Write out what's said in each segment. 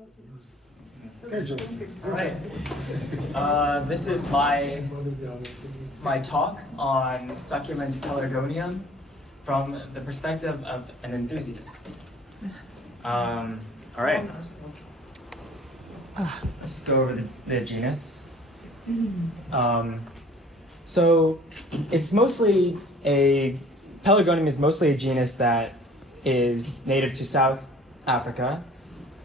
All right. This is my talk on succulent Pelargonium from the perspective of an enthusiast. All right. Let's go over the genus. So it's mostly Pelargonium is mostly a genus that is native to South Africa,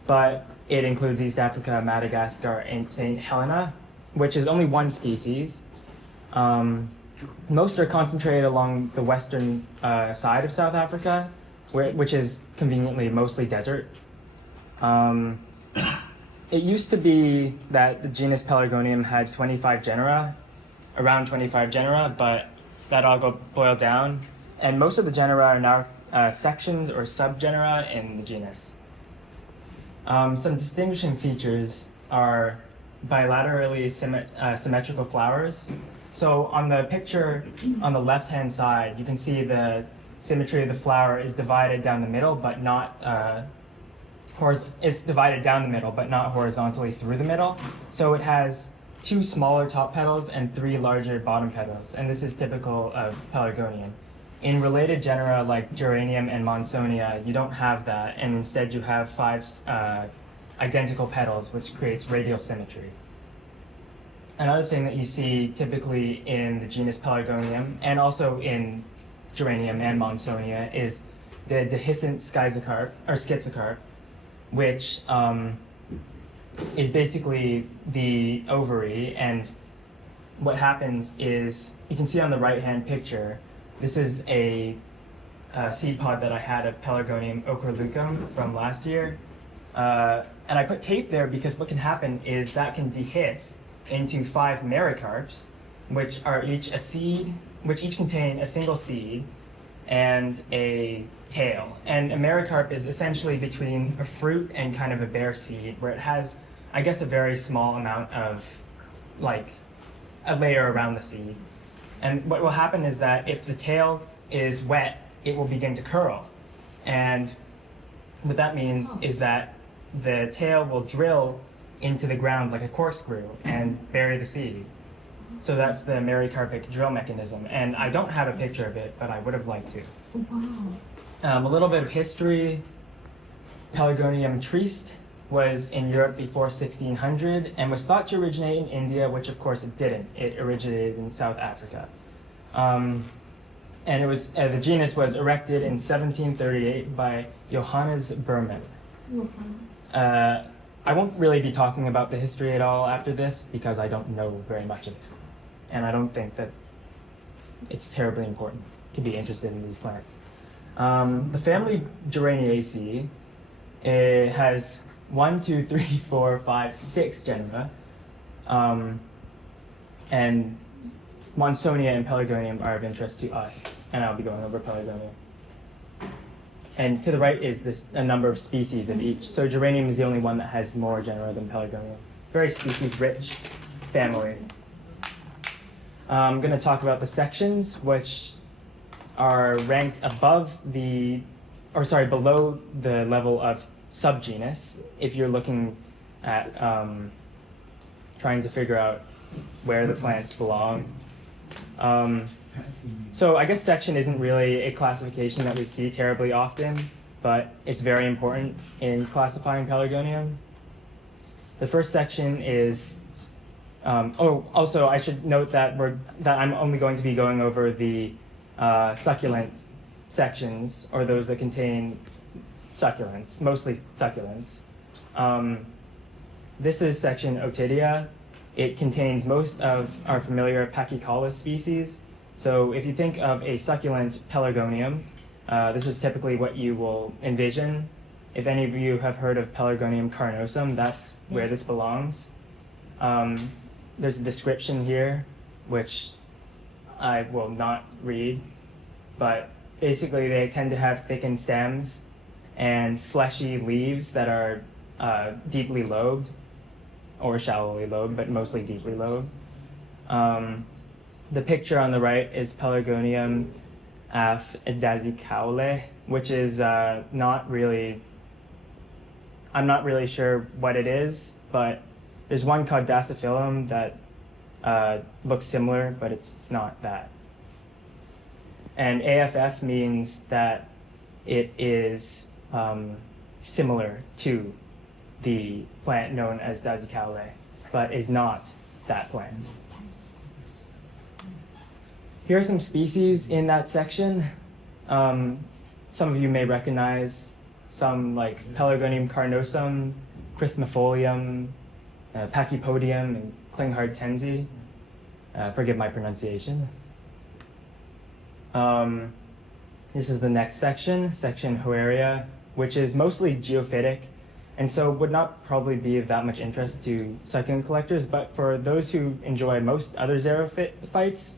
but it includes East Africa, Madagascar, and St. Helena, which is only one species. Most are concentrated along the western side of South Africa, which is conveniently mostly desert. It used to be that the genus Pelargonium had 25 genera, around 25 genera, but that all got boiled down. And most of the genera are now sections or subgenera in the genus. Some distinguishing features are bilaterally symmetrical flowers. So on the picture on the left-hand side, you can see the symmetry of the flower is divided down the middle, but not it's divided down the middle, but not horizontally through the middle. So it has 2 smaller top petals and 3 larger bottom petals, and this is typical of Pelargonium. In related genera like Geranium and Monsonia, you don't have that, and instead you have 5 identical petals, which creates radial symmetry. Another thing that you see typically in the genus Pelargonium, and also in Geranium and Monsonia, is the dehiscent schizocarp, which is basically the ovary. And what happens is, you can see on the right-hand picture, this is a seed pod that I had of Pelargonium ochroleukum from last year. And I put tape there because what can happen is that can dehiss into 5 mericarps, which are each a seed, which each contain a single seed and a tail. And a mericarp is essentially between a fruit and kind of a bare seed, where it has, I guess, a very small amount of, like, a layer around the seed. And what will happen is that if the tail is wet, it will begin to curl. And what that means is that the tail will drill into the ground like a corkscrew and bury the seed. So that's the mericarpic drill mechanism. And I don't have a picture of it, but I would have liked to. A little bit of history. Pelargonium triste was in Europe before 1600 and was thought to originate in India, which of course it didn't. It originated in South Africa. And it was the genus was erected in 1738 by Johannes Berman. I won't really be talking about the history at all after this because I don't know very much of it. And I don't think that it's terribly important to be interested in these plants. The family Geraniaceae has 1, 2, 3, 4, 5, 6 genera. And Monsonia and Pelargonium are of interest to us, and I'll be going over Pelargonium. And to the right is a number of species of each. So Geranium is the only one that has more genera than Pelargonium. Very species-rich family. I'm going to talk about the sections, which are ranked below the level of subgenus, if you're looking at trying to figure out where the plants belong. So I guess section isn't really a classification that we see terribly often, but it's very important in classifying Pelargonium. The first section is, also I should note that I'm only going to be going over the succulent sections, or those that contain succulents, mostly succulents. This is section Otidia. It contains most of our familiar Pachycaulus species. So if you think of a succulent Pelargonium, this is typically what you will envision. If any of you have heard of Pelargonium carnosum, that's where this belongs. There's a description here, which I will not read, but basically they tend to have thickened stems and fleshy leaves that are deeply lobed, or shallowly lobed, but mostly deeply lobed. The picture on the right is Pelargonium af dasycaule, which is not really I'm not really sure what it is, but there's one called Dasyphyllum that looks similar, but it's not that. And AFF means that it is similar to the plant known as Dasycaule, but is not that plant. Here are some species in that section. Some of you may recognize some, like Pelargonium carnosum, Crythmifolium, Pachypodium, and Klinghardt tenzi. Forgive my pronunciation. This is the next section, section Hoaria, which is mostly geophytic, and so would not probably be of that much interest to succulent collectors, but for those who enjoy most other xerophytes,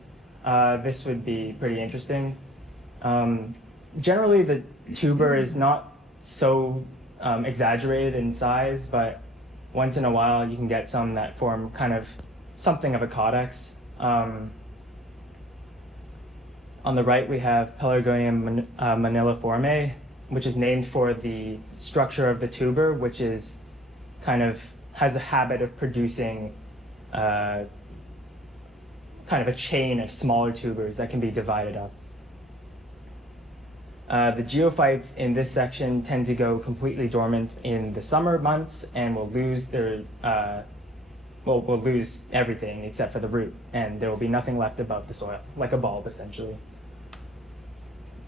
this would be pretty interesting. Generally, the tuber is not so exaggerated in size, but once in a while you can get some that form kind of something of a caudex. On the right, we have Pelargonium maniliforme, which is named for the structure of the tuber, which is kind of has a habit of producing kind of a chain of smaller tubers that can be divided up. The geophytes in this section tend to go completely dormant in the summer months and will lose their will lose everything except for the root, and there will be nothing left above the soil, like a bulb essentially.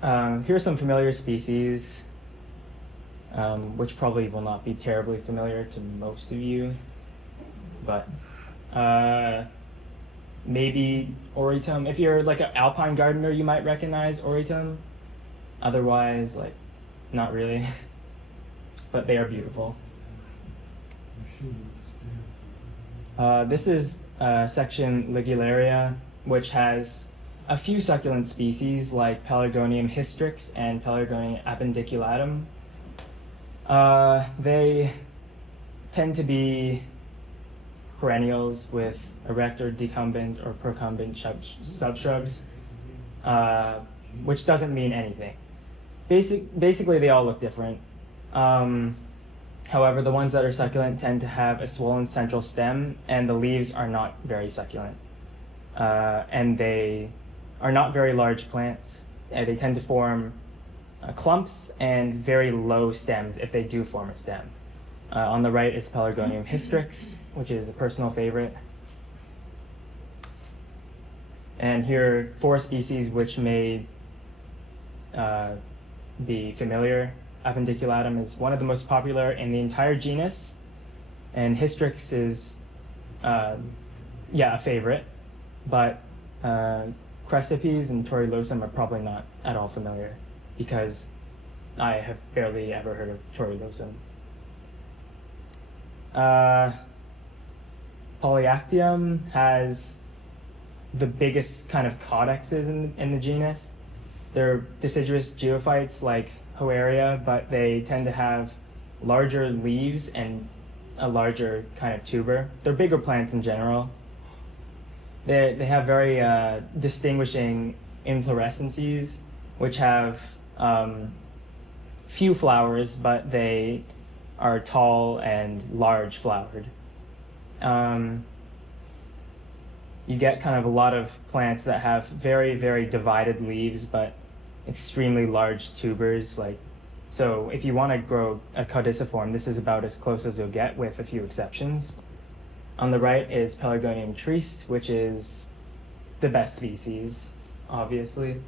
Here are some familiar species, which probably will not be terribly familiar to most of you, but maybe Oritum. If you're like an alpine gardener, you might recognize Oritum. Otherwise, like, not really, but they are beautiful. This is section Ligularia, which has a few succulent species like Pelargonium hystrix and Pelargonium appendiculatum. They tend to be perennials with erect or decumbent or procumbent subshrubs, which doesn't mean anything. Basically, they all look different. However, the ones that are succulent tend to have a swollen central stem, and the leaves are not very succulent. And they are not very large plants. They tend to form clumps and very low stems if they do form a stem. On the right is Pelargonium hystrix, which is a personal favorite. And here are 4 species which may be familiar. Appendiculatum is one of the most popular in the entire genus, and hystrix is, a favorite, but Crescipes and Torulosum are probably not at all familiar, because I have barely ever heard of Torulosum. Polyactium has the biggest kind of codexes in the genus. They're deciduous geophytes like Hoaria, but they tend to have larger leaves and a larger kind of tuber. They're bigger plants in general. They have very distinguishing inflorescences, which have few flowers, but they are tall and large flowered. You get kind of a lot of plants that have very, very divided leaves, but extremely large tubers. So if you want to grow a caudiciform, this is about as close as you'll get, with a few exceptions. On the right is Pelargonium triste, which is the best species, obviously.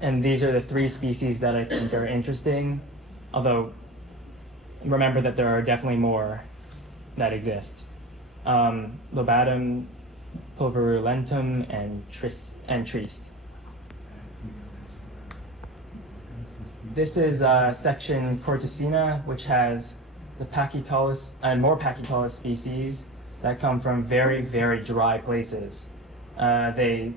And these are the 3 species that I think are interesting, although remember that there are definitely more that exist. Lobatum, pulverulentum, and triste. This is section Corticina, which has the Pachycaulus and more Pachycaulus species that come from very, very dry places. The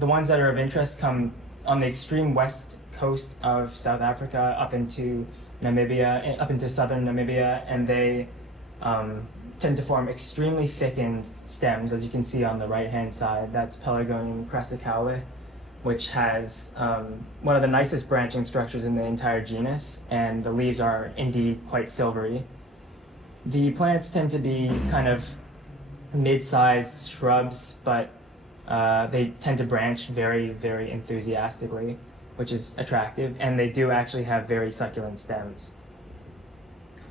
ones that are of interest come on the extreme west coast of South Africa up into Namibia, up into southern Namibia, and they tend to form extremely thickened stems, as you can see on the right-hand side. That's Pelargonium crassicaule. which has one of the nicest branching structures in the entire genus, and the leaves are indeed quite silvery. The plants tend to be kind of mid-sized shrubs, but they tend to branch very, very enthusiastically, which is attractive, and they do actually have very succulent stems.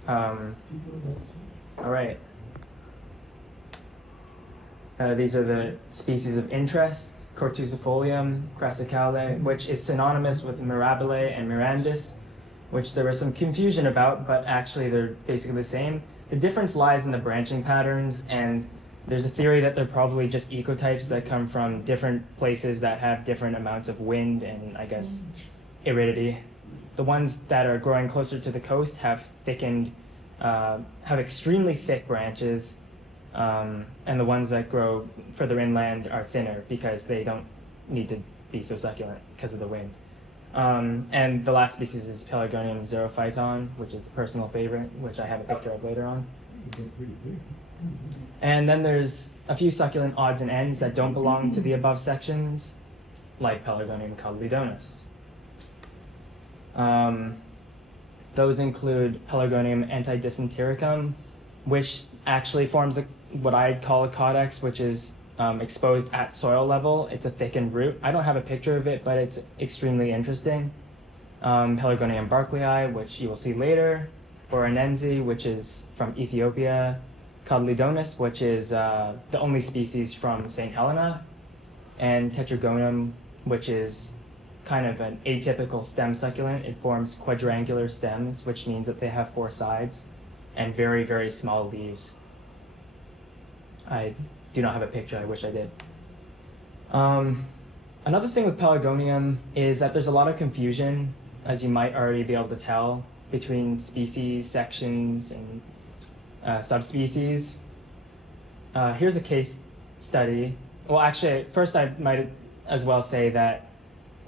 All right. These are the species of interest: Cortusifolium crassicale, which is synonymous with Mirabile and Mirandis, which there was some confusion about, but actually they're basically the same. The difference lies in the branching patterns, and there's a theory that they're probably just ecotypes that come from different places that have different amounts of wind and, I guess, aridity. The ones that are growing closer to the coast have have extremely thick branches, and the ones that grow further inland are thinner because they don't need to be so succulent because of the wind. And the last species is Pelargonium xerophyton, which is a personal favorite, which I have a picture of later on. And then there's a few succulent odds and ends that don't belong to the above sections, like Pelargonium cotyledonus. Those include Pelargonium antidysentericum, which actually forms what I'd call a caudex, which is exposed at soil level. It's a thickened root. I don't have a picture of it, but it's extremely interesting. Pelargonium barclay, which you will see later, Boronense, which is from Ethiopia, Cotyledonus, which is the only species from St. Helena, and Tetragonum, which is kind of an atypical stem succulent. It forms quadrangular stems, which means that they have 4 sides and very, very small leaves. I do not have a picture. I wish I did. Another thing with Pelargonium is that there's a lot of confusion, as you might already be able to tell, between species, sections, and subspecies. Here's a case study. Well, actually, first I might as well say that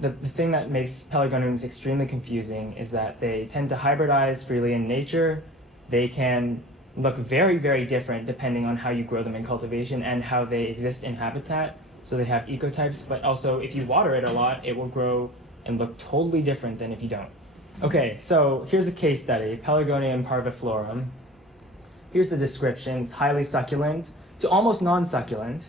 the thing that makes Pelargoniums extremely confusing is that they tend to hybridize freely in nature. They can look very, very different depending on how you grow them in cultivation and how they exist in habitat. So they have ecotypes, but also if you water it a lot, it will grow and look totally different than if you don't. Okay, so here's a case study, Pelargonium parviflorum. Here's the description. It's highly succulent to almost non-succulent.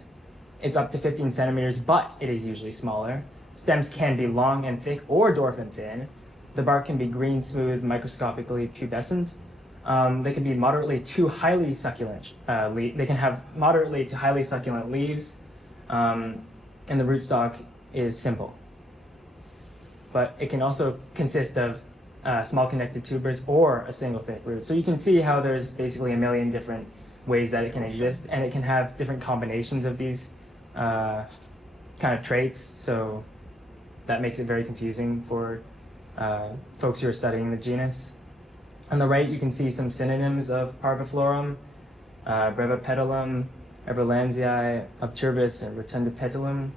It's up to 15 centimeters, but it is usually smaller. Stems can be long and thick or dwarf and thin. The bark can be green, smooth, microscopically pubescent. They can be moderately to highly succulent. They can have moderately to highly succulent leaves, and the rootstock is simple. But it can also consist of small connected tubers or a single thick root. So you can see how there's basically a million different ways that it can exist, and it can have different combinations of these kind of traits. So that makes it very confusing for folks who are studying the genus. On the right, you can see some synonyms of parviflorum: brevipetalum, Eberlandsii, obturbis, and rotundipetalum.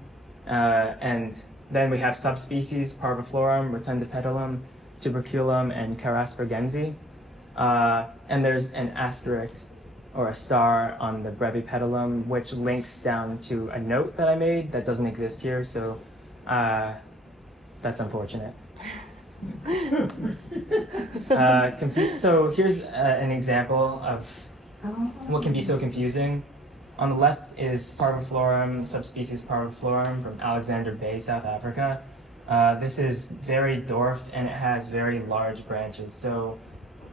And then we have subspecies: parviflorum, rotundipetalum, tuberculum, and caraspergense. And there's an asterisk or a star on the brevipetalum, which links down to a note that I made that doesn't exist here, so that's unfortunate. So here's an example of what can be so confusing. On the left is Parviflorum, subspecies Parviflorum from Alexander Bay, South Africa. This is very dwarfed and it has very large branches, so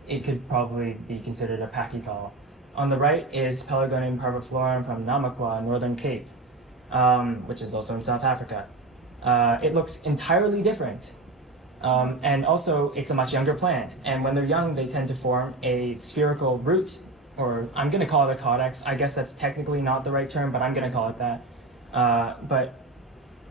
it could probably be considered a pachycol. On the right is Pelargonium parviflorum from Namaqua, Northern Cape, which is also in South Africa. It looks entirely different. And also, it's a much younger plant. And when they're young, they tend to form a spherical root, or I'm going to call it a caudex. I guess that's technically not the right term, but I'm going to call it that. But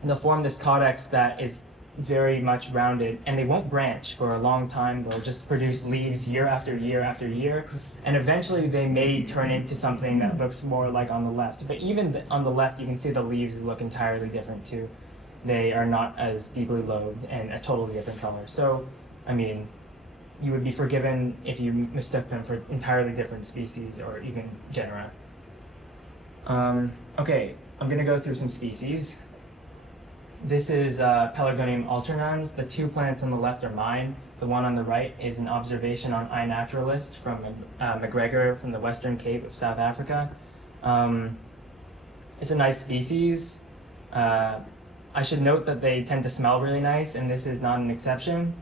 they'll form this caudex that is very much rounded, and they won't branch for a long time. They'll just produce leaves year after year after year, and eventually they may turn into something that looks more like on the left. But even on the left, you can see the leaves look entirely different too. They are not as deeply lobed and a totally different color. So, I mean, you would be forgiven if you mistook them for entirely different species or even genera. Okay, I'm going to go through some species. This is Pelargonium alternans. The two plants on the left are mine. The one on the right is an observation on iNaturalist from McGregor from the Western Cape of South Africa. It's a nice species. I should note that they tend to smell really nice, and this is not an exception.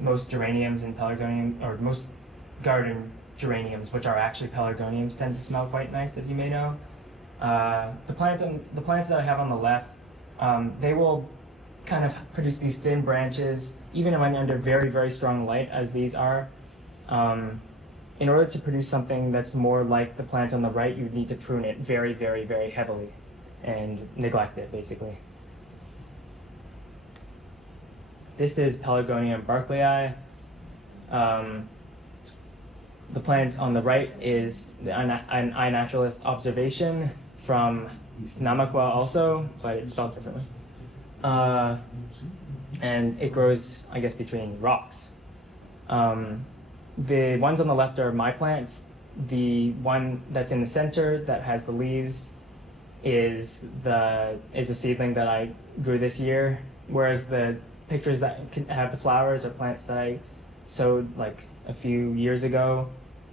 Most geraniums and pelargonium, or most garden geraniums, which are actually pelargoniums, tend to smell quite nice, as you may know. The plants that I have on the left, they will kind of produce these thin branches, even when under very, very strong light, as these are. In order to produce something that's more like the plant on the right, you need to prune it very, very, very heavily and neglect it, basically. This is Pelargonium barclayi. The plant on the right is an iNaturalist observation from Namakwa also, but it's spelled differently. And it grows, I guess, between rocks. The ones on the left are my plants. The one that's in the center that has the leaves is a seedling that I grew this year, whereas the pictures that have the flowers are plants that I sowed like a few years ago.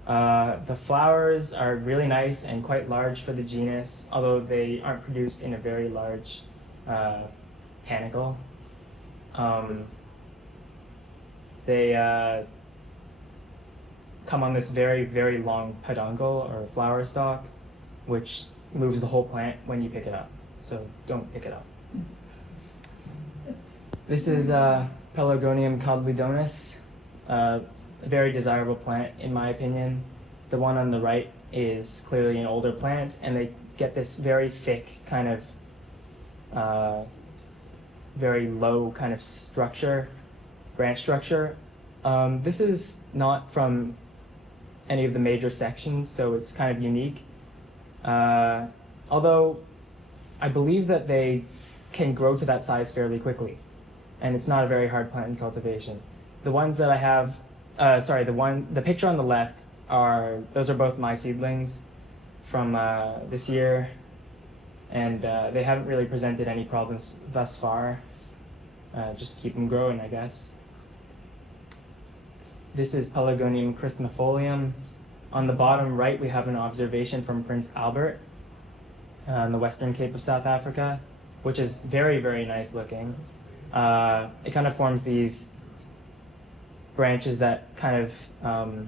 The flowers are really nice and quite large for the genus, although they aren't produced in a very large panicle. They come on this very, very long peduncle or flower stalk, which moves the whole plant when you pick it up. So don't pick it up. This is Pelargonium cotyledonous, a very desirable plant in my opinion. The one on the right is clearly an older plant, and they get this very thick kind of very low kind of structure, branch structure. This is not from any of the major sections, so it's kind of unique. Although I believe that they can grow to that size fairly quickly, and it's not a very hard plant in cultivation. The ones that I have, the picture on the left those are both my seedlings from this year, and they haven't really presented any problems thus far. Just keep them growing, I guess. This is Pelargonium crypthifolium. On the bottom right, we have an observation from Prince Albert in the Western Cape of South Africa, which is very, very nice looking. It kind of forms these branches that kind of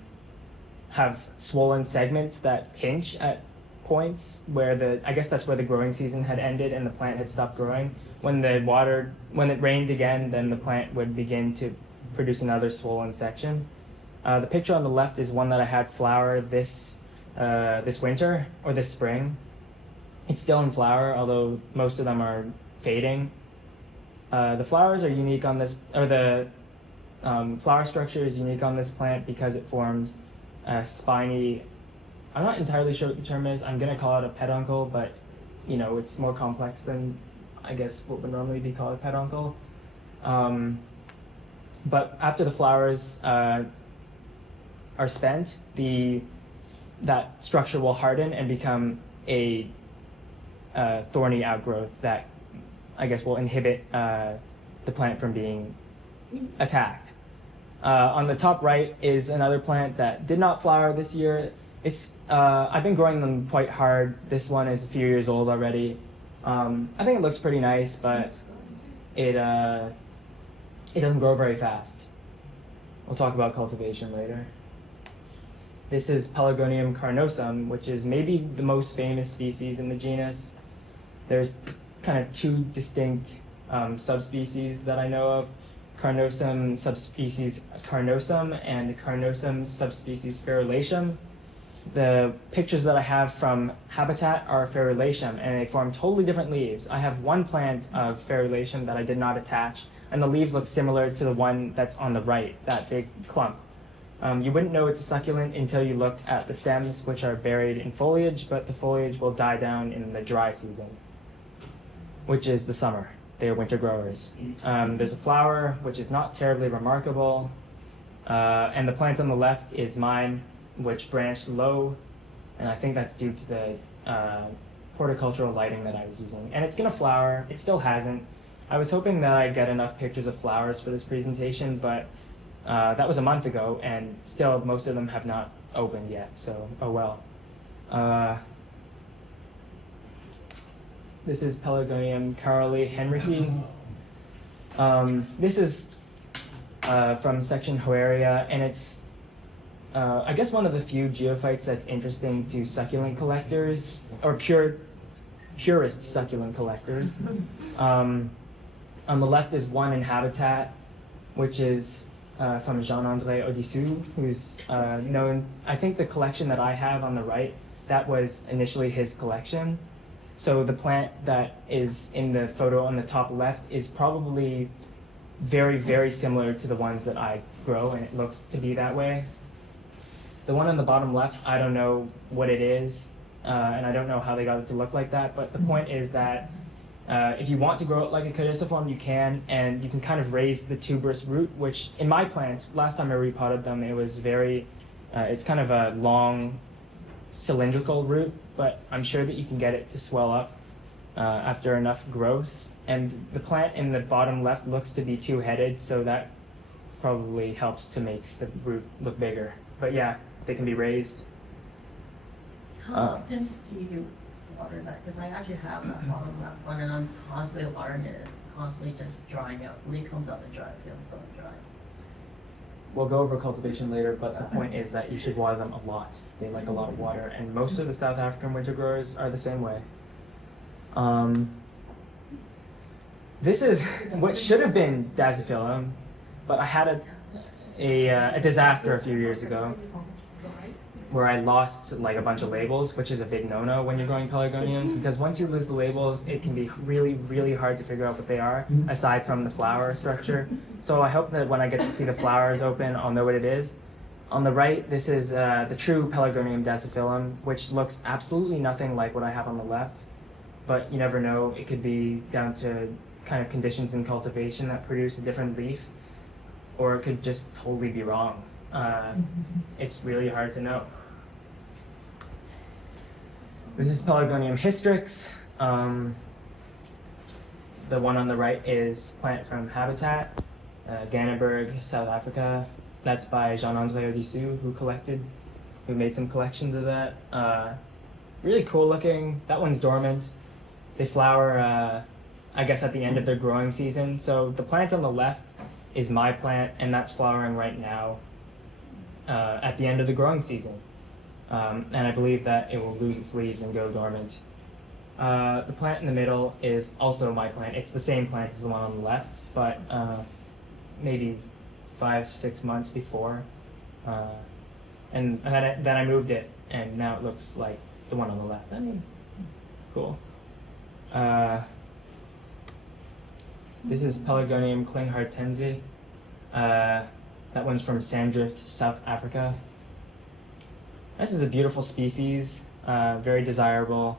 have swollen segments that pinch at points where I guess that's where the growing season had ended and the plant had stopped growing. When it rained again, then the plant would begin to produce another swollen section. The picture on the left is one that I had flower this winter or this spring. It's still in flower, although most of them are fading. The flowers are unique on this, or the flower structure is unique on this plant because it forms a spiny, I'm not entirely sure what the term is. I'm going to call it a peduncle, but you know, it's more complex than I guess what would normally be called a peduncle. But after the flowers are spent, that structure will harden and become a thorny outgrowth that I guess will inhibit the plant from being attacked. On the top right is another plant that did not flower this year. I've been growing them quite hard. This one is a few years old already. I think it looks pretty nice, but it doesn't grow very fast. We'll talk about cultivation later. This is Pelargonium carnosum, which is maybe the most famous species in the genus. There's kind of two distinct subspecies that I know of. Carnosum subspecies carnosum and Carnosum subspecies ferulacum. The pictures that I have from Habitat are ferulacum, and they form totally different leaves. I have one plant of ferulacum that I did not attach, and the leaves look similar to the one that's on the right, that big clump. You wouldn't know it's a succulent until you looked at the stems, which are buried in foliage, but the foliage will die down in the dry season, which is the summer. They are winter growers. There's a flower, which is not terribly remarkable, and the plant on the left is mine, which branched low, and I think that's due to the horticultural lighting that I was using. And it's gonna flower, it still hasn't. I was hoping that I'd get enough pictures of flowers for this presentation, but that was a month ago, and still most of them have not opened yet, so oh well. This is Pelargonium Carolee Henrichi. This is from section Hoaria, and it's I guess one of the few geophytes that's interesting to succulent collectors, or purist succulent collectors. On the left is one in habitat, which is from Jean-André Odissou, who's known. I think the collection that I have on the right, that was initially his collection. So the plant that is in the photo on the top left is probably very, very similar to the ones that I grow, and it looks to be that way. The one on the bottom left, I don't know what it is, and I don't know how they got it to look like that, but the point is that if you want to grow it like a caudiciform, you can, and you can kind of raise the tuberous root, which in my plants, last time I repotted them, it was very, it's kind of a long cylindrical root, but I'm sure that you can get it to swell up after enough growth. And the plant in the bottom left looks to be two-headed, so that probably helps to make the root look bigger. But yeah, they can be raised. How often do you water that? Because I actually have that bottom left one, and I'm constantly watering it. It's constantly just drying out. The leaf comes up and dry, comes up and dry. We'll go over cultivation later, but the point is that you should water them a lot. They like a lot of water, and most of the South African winter growers are the same way. This is what should have been Dasyphilum, but I had a disaster a few years ago where I lost like a bunch of labels, which is a big no-no when you're growing pelargoniums, because once you lose the labels, it can be really, really hard to figure out what they are, aside from the flower structure. So I hope that when I get to see the flowers open, I'll know what it is. On the right, this is the true Pelargonium dasyphilum, which looks absolutely nothing like what I have on the left, but you never know. It could be down to kind of conditions in cultivation that produce a different leaf, or it could just totally be wrong. It's really hard to know. This is Pelargonium hystrix. The one on the right is plant from Habitat, Ganneberg, South Africa. That's by Jean-André Odissou, who made some collections of that. Really cool looking. That one's dormant. They flower, I guess, at the end of their growing season. So the plant on the left is my plant, and that's flowering right now at the end of the growing season. And I believe that it will lose its leaves and go dormant. The plant in the middle is also my plant. It's the same plant as the one on the left, but maybe 5-6 months before. And then I moved it, and now it looks like the one on the left. I mean, cool. This is Pelargonium klinghartense. That one's from Sandrift, South Africa. This is a beautiful species, very desirable,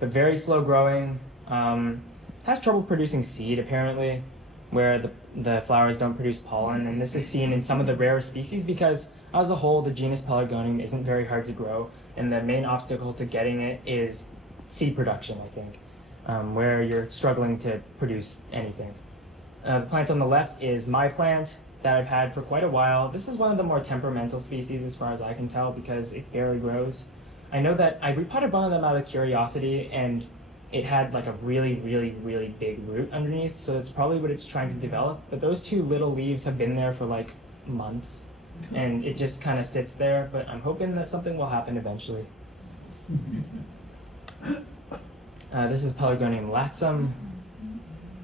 but very slow growing. Has trouble producing seed, apparently, where the flowers don't produce pollen, and this is seen in some of the rarer species because, as a whole, the genus Pelargonium isn't very hard to grow, and the main obstacle to getting it is seed production, I think, where you're struggling to produce anything. The plant on the left is my plant that I've had for quite a while. This is one of the more temperamental species as far as I can tell because it barely grows. I know that I repotted one of them out of curiosity, and it had like a really, really, really big root underneath, so that's probably what it's trying to develop. But those two little leaves have been there for like months, and it just kind of sits there, but I'm hoping that something will happen eventually. This is Pelargonium laxum.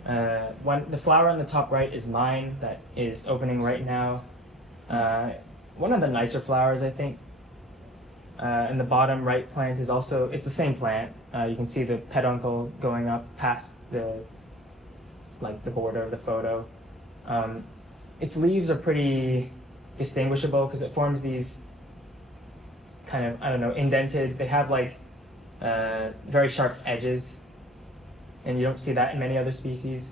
The flower on the top right is mine, that is opening right now. One of the nicer flowers, I think. And the bottom right plant is also, it's the same plant. You can see the peduncle going up past the border of the photo. Its leaves are pretty distinguishable because it forms these kind of, I don't know, indented, they have like very sharp edges, and you don't see that in many other species.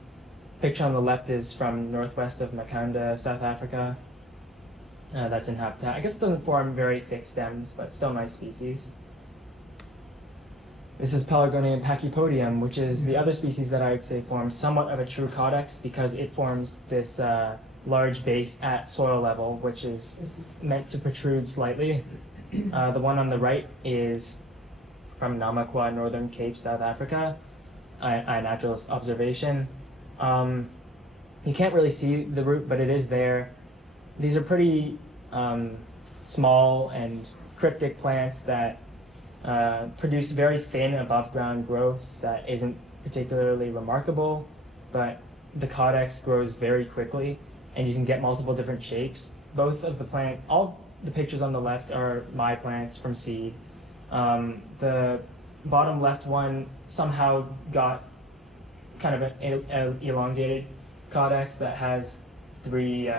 Picture on the left is from northwest of Makanda, South Africa. That's in habitat. I guess it doesn't form very thick stems, but still nice species. This is Pelargonium pachypodium, which is the other species that I would say forms somewhat of a true caudex because it forms this large base at soil level, which is meant to protrude slightly. The one on the right is from Namakwa, Northern Cape, South Africa, a naturalist observation. You can't really see the root, but it is there. These are pretty small and cryptic plants that produce very thin above ground growth that isn't particularly remarkable, but the caudex grows very quickly and you can get multiple different shapes. Both of the plant, all the pictures on the left are my plants from seed. The bottom left one somehow got kind of an elongated caudex that has 3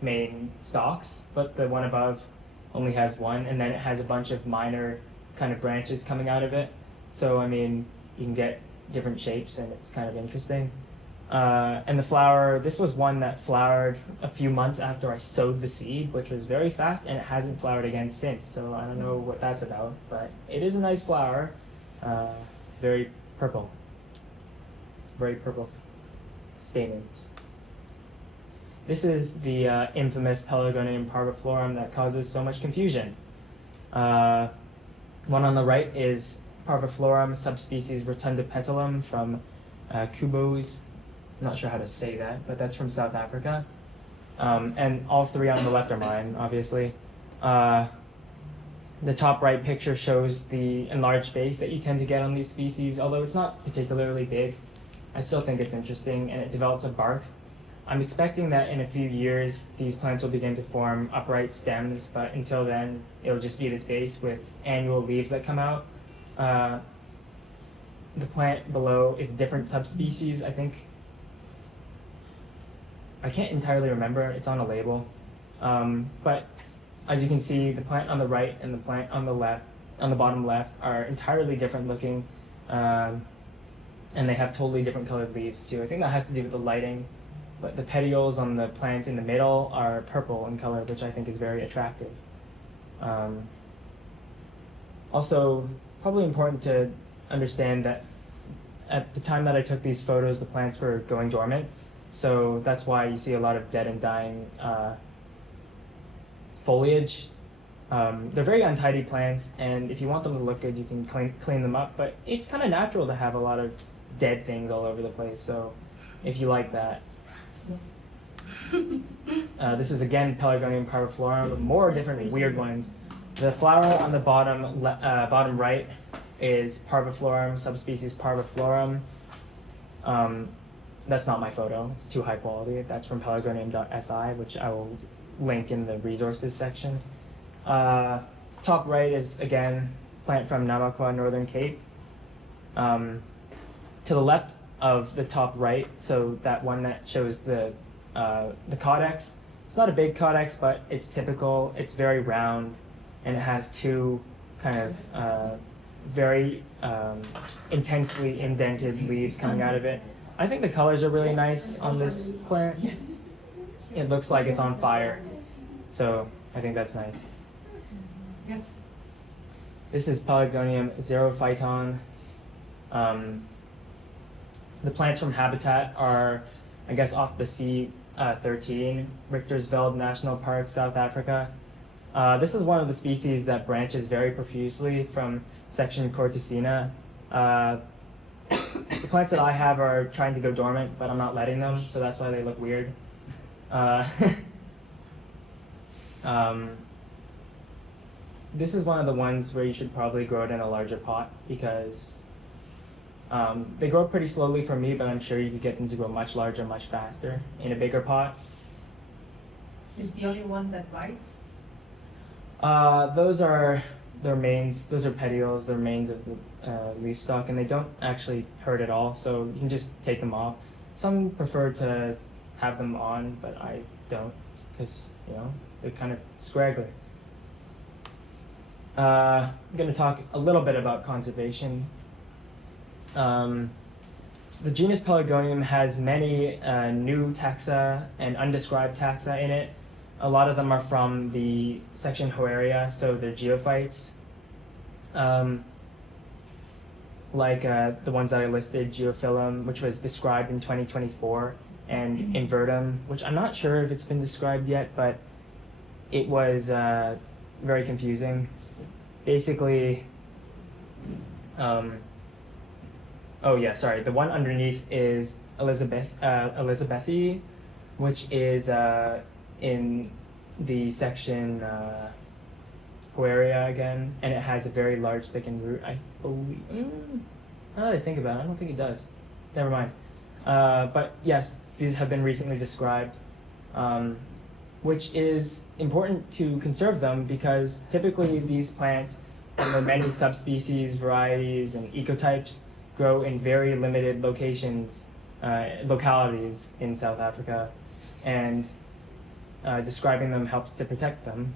main stalks, but the one above only has 1, and then it has a bunch of minor kind of branches coming out of it. So, I mean, you can get different shapes and it's kind of interesting. And the flower, this was one that flowered a few months after I sowed the seed, which was very fast, and it hasn't flowered again since. So I don't know what that's about, but it is a nice flower. Very purple. Very purple stamens. This is the infamous Pelargonium parviflorum that causes so much confusion. One on the right is Parviflorum subspecies rotundipetalum from Kubo's. I'm not sure how to say that, but that's from South Africa. And all 3 on the left are mine, obviously. The top right picture shows the enlarged base that you tend to get on these species, although it's not particularly big. I still think it's interesting, and it develops a bark. I'm expecting that in a few years, these plants will begin to form upright stems, but until then, it'll just be this base with annual leaves that come out. The plant below is a different subspecies, I think. I can't entirely remember, it's on a label. But as you can see, the plant on the right and the plant on the left, on the bottom left, are entirely different looking. And they have totally different colored leaves too. I think that has to do with the lighting. But the petioles on the plant in the middle are purple in color, which I think is very attractive. Also, probably important to understand that at the time that I took these photos, the plants were going dormant. So that's why you see a lot of dead and dying foliage. They're very untidy plants, and if you want them to look good, you can clean them up. But it's kind of natural to have a lot of dead things all over the place, so if you like that. This is again Pelargonium parviflorum, more different weird ones. The flower on the bottom right is Parviflorum, subspecies Parviflorum. That's not my photo, it's too high quality. That's from pelargonium.si, which I will link in the resources section. Top right is again plant from Namakwa, Northern Cape. To the left of the top right, so that one that shows the caudex. It's not a big caudex, but it's typical. It's very round, and it has 2 kind of very intensely indented leaves coming out of it. I think the colors are really nice on this plant. It looks like it's on fire, so I think that's nice. This is Pelargonium xerophyton. The plants from habitat are, I guess, off the C13, Richtersveld National Park, South Africa. This is one of the species that branches very profusely from section Corticina. The plants that I have are trying to go dormant, but I'm not letting them, so that's why they look weird. This is one of the ones where you should probably grow it in a larger pot because they grow pretty slowly for me, but I'm sure you could get them to grow much larger, much faster in a bigger pot. Is the only one that bites? Those are their mains. Those are petioles. They're mains of the leaf stalk, and they don't actually hurt at all. So you can just take them off. Some prefer to have them on, but I don't, because they're kind of scraggly. I'm going to talk a little bit about conservation. The genus Pelargonium has many new taxa and undescribed taxa in it. A lot of them are from the section Hoaria, so they're geophytes. like the ones that I listed, Geophyllum, which was described in 2024, and Invertum, which I'm not sure if it's been described yet, but it was very confusing. Basically, oh yeah, sorry. The one underneath is Elizabethae, which is in the section Poaria again, and it has a very large thickened root. I believe. Now that I think about it, I don't think it does. Never mind. But yes, these have been recently described, which is important to conserve them because typically these plants, and their many subspecies, varieties, and ecotypes grow in very limited localities in South Africa, and describing them helps to protect them,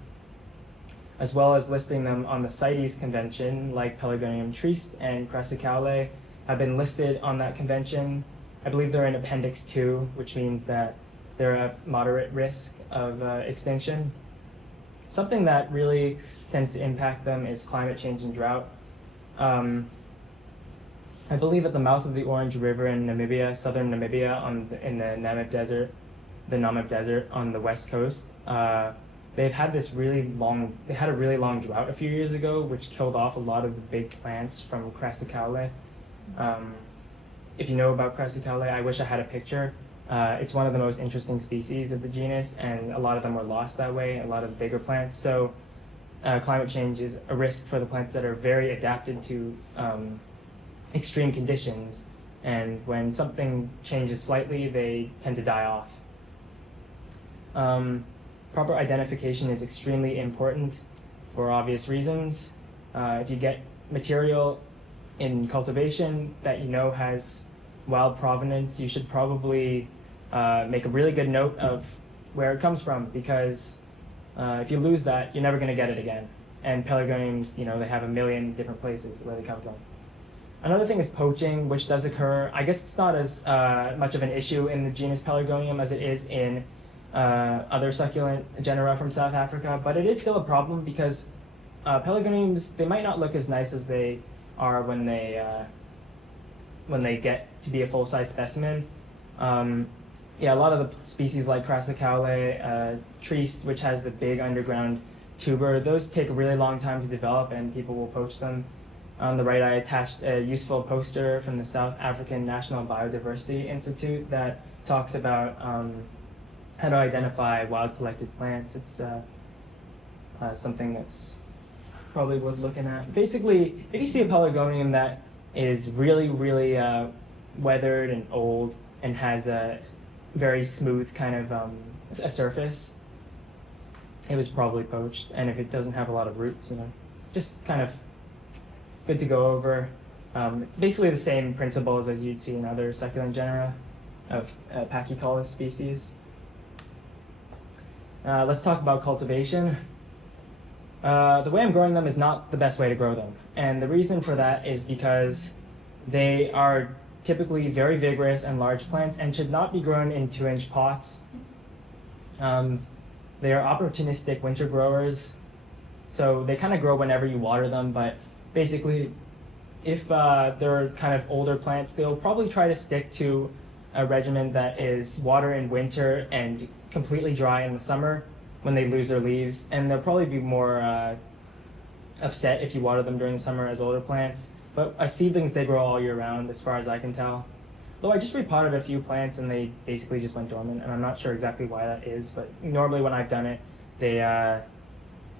as well as listing them on the CITES convention, like Pelargonium triste and Crassicaule have been listed on that convention. I believe they're in Appendix 2, which means that they're at moderate risk of extinction. Something that really tends to impact them is climate change and drought. I believe at the mouth of the Orange River in Namibia, southern Namibia, in the Namib Desert on the west coast, they had a really long drought a few years ago, which killed off a lot of the big plants from Crassicaule. If you know about Crassicaule, I wish I had a picture. It's one of the most interesting species of the genus, and a lot of them were lost that way, a lot of the bigger plants. So climate change is a risk for the plants that are very adapted to extreme conditions, and when something changes slightly, they tend to die off. Proper identification is extremely important for obvious reasons. If you get material in cultivation that you know has wild provenance, you should probably make a really good note of where it comes from, because if you lose that, you're never going to get it again. And pelargoniums, they have a million different places where they come from. Another thing is poaching, which does occur. I guess it's not as much of an issue in the genus Pelargonium as it is in other succulent genera from South Africa, but it is still a problem because pelargoniums, they might not look as nice as they are when they get to be a full-size specimen. Yeah, a lot of the species like Crassicaule, triste, which has the big underground tuber, those take a really long time to develop and people will poach them. On the right, I attached a useful poster from the South African National Biodiversity Institute that talks about how to identify wild collected plants. It's something that's probably worth looking at. Basically, if you see a pelargonium that is really, really weathered and old and has a very smooth kind of a surface, it was probably poached. And if it doesn't have a lot of roots, just kind of good to go over. It's basically the same principles as you'd see in other succulent genera of Pachycolus species. Let's talk about cultivation. The way I'm growing them is not the best way to grow them. And the reason for that is because they are typically very vigorous and large plants and should not be grown in 2-inch pots. They are opportunistic winter growers, so they kind of grow whenever you water them, but basically, if they're kind of older plants, they'll probably try to stick to a regimen that is water in winter and completely dry in the summer when they lose their leaves, and they'll probably be more upset if you water them during the summer as older plants. But as seedlings, they grow all year round, as far as I can tell. Though I just repotted a few plants and they basically just went dormant, and I'm not sure exactly why that is, but normally when I've done it, they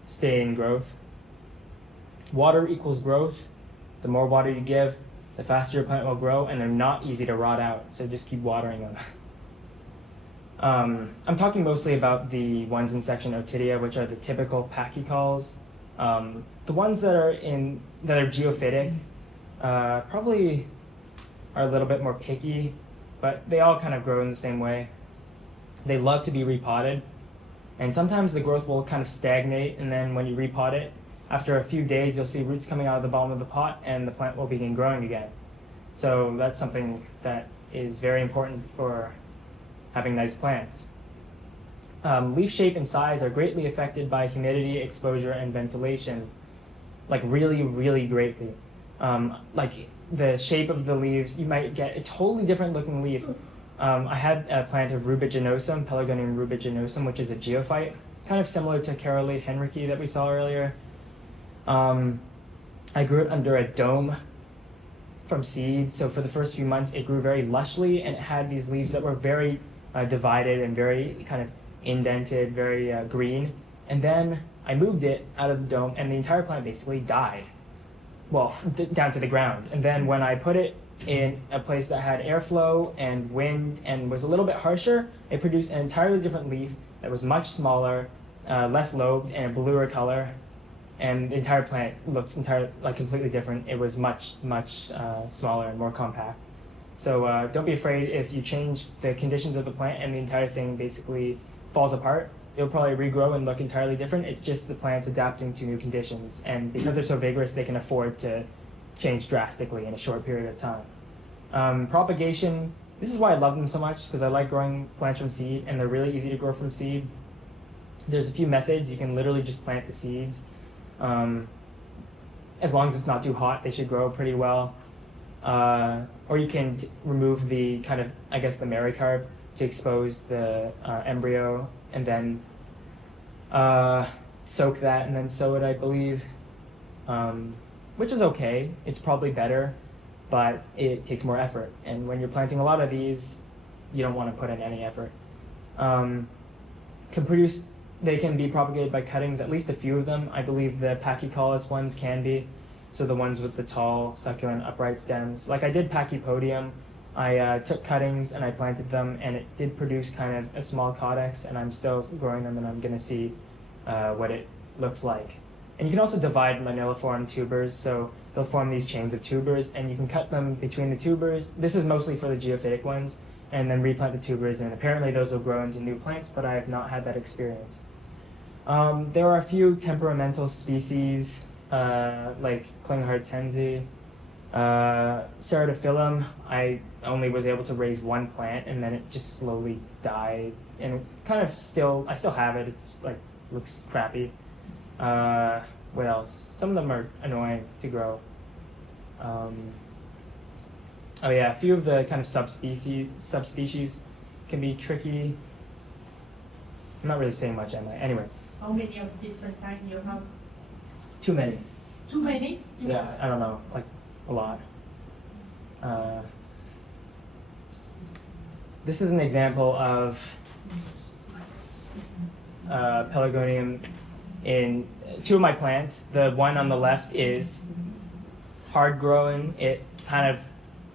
stay in growth. Water equals growth. The more water you give, the faster your plant will grow, and they're not easy to rot out, so just keep watering them. I'm talking mostly about the ones in section Otidia, which are the typical pachycols. The ones that are geophytic probably are a little bit more picky, but they all kind of grow in the same way. They love to be repotted, and sometimes the growth will kind of stagnate, and then when you repot it, after a few days, you'll see roots coming out of the bottom of the pot, and the plant will begin growing again. So that's something that is very important for having nice plants. Leaf shape and size are greatly affected by humidity, exposure, and ventilation, like really, really greatly. like the shape of the leaves, you might get a totally different looking leaf. I had a plant of rubiginosum, Pelargonium rubiginosum, which is a geophyte, kind of similar to Carolee henrici that we saw earlier. I grew it under a dome from seed, so for the first few months it grew very lushly, and it had these leaves that were very divided and very kind of indented, very green. And then I moved it out of the dome, and the entire plant basically died. Well, down to the ground. And then when I put it in a place that had airflow and wind and was a little bit harsher, it produced an entirely different leaf that was much smaller, less lobed, and a bluer color. And the entire plant looked completely different. It was much smaller and more compact. So don't be afraid if you change the conditions of the plant and the entire thing basically falls apart. It'll probably regrow and look entirely different. It's just the plant's adapting to new conditions, and because they're so vigorous, they can afford to change drastically in a short period of time. Propagation, this is why I love them so much, because I like growing plants from seed, and they're really easy to grow from seed. There's a few methods. You can literally just plant the seeds. As long as it's not too hot, they should grow pretty well. Or you can remove the kind of, I guess, the mericarp to expose the embryo, and then soak that and then sow it, I believe, which is okay. It's probably better, but it takes more effort. And when you're planting a lot of these, you don't want to put in any effort. They can be propagated by cuttings, at least a few of them. I believe the pachycaulus ones can be, so the ones with the tall, succulent, upright stems. Like I did pachypodium. I took cuttings and I planted them, and it did produce kind of a small caudex, and I'm still growing them, and I'm going to see what it looks like. And you can also divide maniliform tubers, so they'll form these chains of tubers, and you can cut them between the tubers. This is mostly for the geophytic ones, and then replant the tubers, and apparently those will grow into new plants, but I have not had that experience. There are a few temperamental species, like Klinghardt tenzi. Ceratophyllum, I only was able to raise one plant, and then it just slowly died, and it kind of I still have it. It's like looks crappy. What else? Some of them are annoying to grow. Oh yeah, a few of the kind of subspecies can be tricky. I'm not really saying much, am I? Anyway. How many of different kinds you have? Too many. Too many? Yeah, I don't know, like a lot. This is an example of Pelargonium in two of my plants. The one on the left is hard growing. It kind of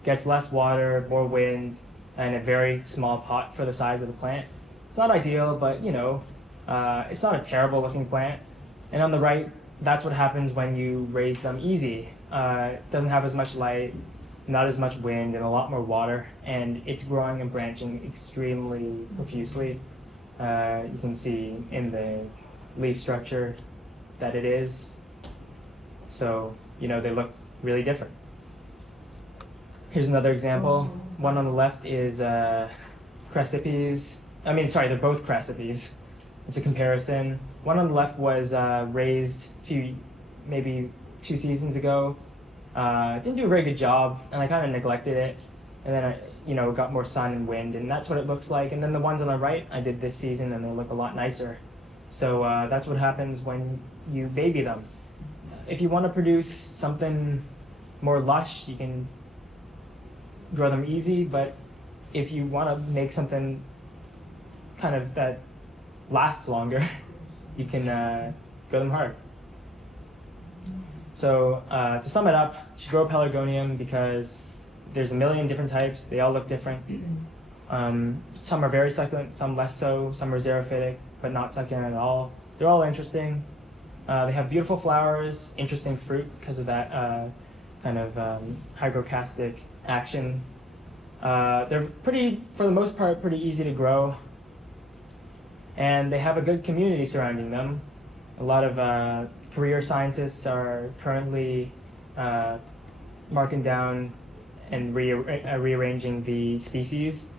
gets less water, more wind, and a very small pot for the size of the plant. It's not ideal, but you know, it's not a terrible looking plant. And on the right, that's what happens when you raise them easy. It doesn't have as much light, not as much wind, and a lot more water, and it's growing and branching extremely profusely. You can see in the leaf structure that it is. So, you know, they look really different. Here's another example. One on the left is crassipes. They're both crassipes. It's a comparison. One on the left was raised maybe 2 seasons ago. Didn't do a very good job, and I kind of neglected it. And then I, got more sun and wind, and that's what it looks like. And then the ones on the right, I did this season, and they look a lot nicer. So that's what happens when you baby them. If you want to produce something more lush, you can grow them easy. But if you want to make something kind of that lasts longer, you can grow them hard. So to sum it up, you should grow Pelargonium because there's a million different types. They all look different. Some are very succulent, some less so. Some are xerophytic, but not succulent at all. They're all interesting. They have beautiful flowers, interesting fruit because of that kind of hygrocastic action. They're for the most part, pretty easy to grow. And they have a good community surrounding them. A lot of career scientists are currently marking down and rearranging the species.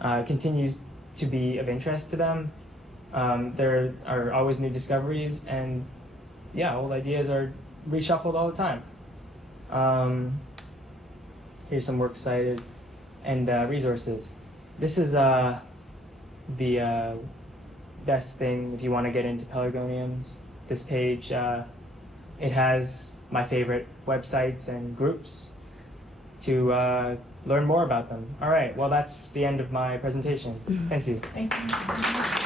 Continues to be of interest to them. There are always new discoveries, and yeah, old ideas are reshuffled all the time. Here's some works cited and resources. This is the best thing if you want to get into pelargoniums. This page, it has my favorite websites and groups to learn more about them. All right, well, that's the end of my presentation. Thank you. Thank you.